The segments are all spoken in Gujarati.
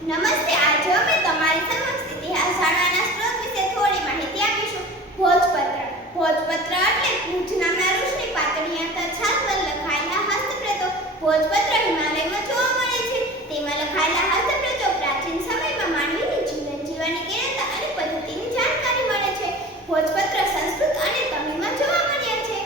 નમસ્તે, આજે અમે તમારી સમક્ષ ઇતિહાસ જાણવાના સ્ત્રોત વિશે થોડી માહિતી આપીશું. ભોજપત્ર. ભોજપત્ર એટલે ભુજ નામના ઋષિ પાતળીયા અંતર છાલ પર લખાયેલા હસ્તપ્રતો. ભોજપત્ર હિમાલયમાં જોવા મળે છે તેમાં લખાયેલા હસ્તપ્રતો પ્રાચીન સમયમાં માનવીની જીવન જીવવાની કેળવતા અને પદ્ધતિની જાણકારી મળે છે ભોજપત્ર સંસ્કૃત અને તમિળમાં જોવા મળ્યા છે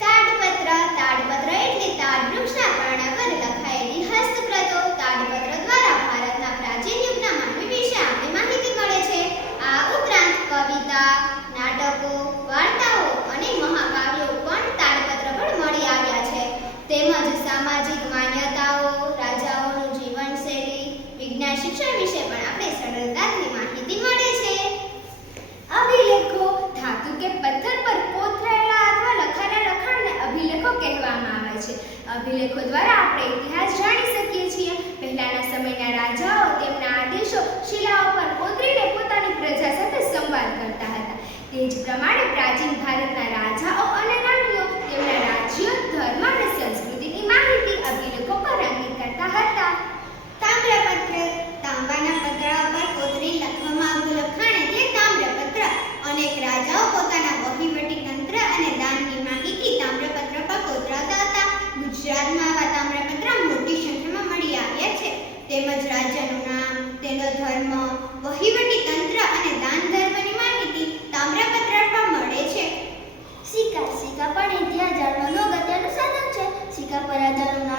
તાડપત્ર તાડપત્ર એટલે તાડ વૃક્ષના પર્ણ પર લખાયેલી હસ્તપ્રતો તાડપત્ર દ્વારા ભારતના પ્રાચીન યુગના માનવી વિશે આપણે માહિતી મળે છે આ ઉપરાંત કવિતા નાટકો વાર્તાઓ અને મહાકાવ્યો પણ તાડપત્ર પર મળી આવ્યા છે તેમજ સામાજિક માન્યતાઓ, રાજાઓનું જીવનશૈલી, વિજ્ઞાન શિક્ષણ વિશે પણ આપણે સરળતાથી માહિતી મળે છે. અભિલેખો ધાતુ કે પથ્થર પર કોતરાયેલા અથવા લખાયેલા લખાણને અભિલેખો કહેવામાં આવે છે. અભિલેખો દ્વારા આપણે ઇતિહાસ જાણી શકીએ છીએ. પહેલાના સમયના તેમજ રાજ્યનું નામ, તેનો ધર્મ, વહીવટી તંત્ર અને દાન ધર્મની માહિતી તામ્રપત્ર પર મળે છે. સિક્કા સિક્કા પણ ઇતિહાસ જાણવાનું અગત્યનું સાધન છે. સિક્કા પર આધારિત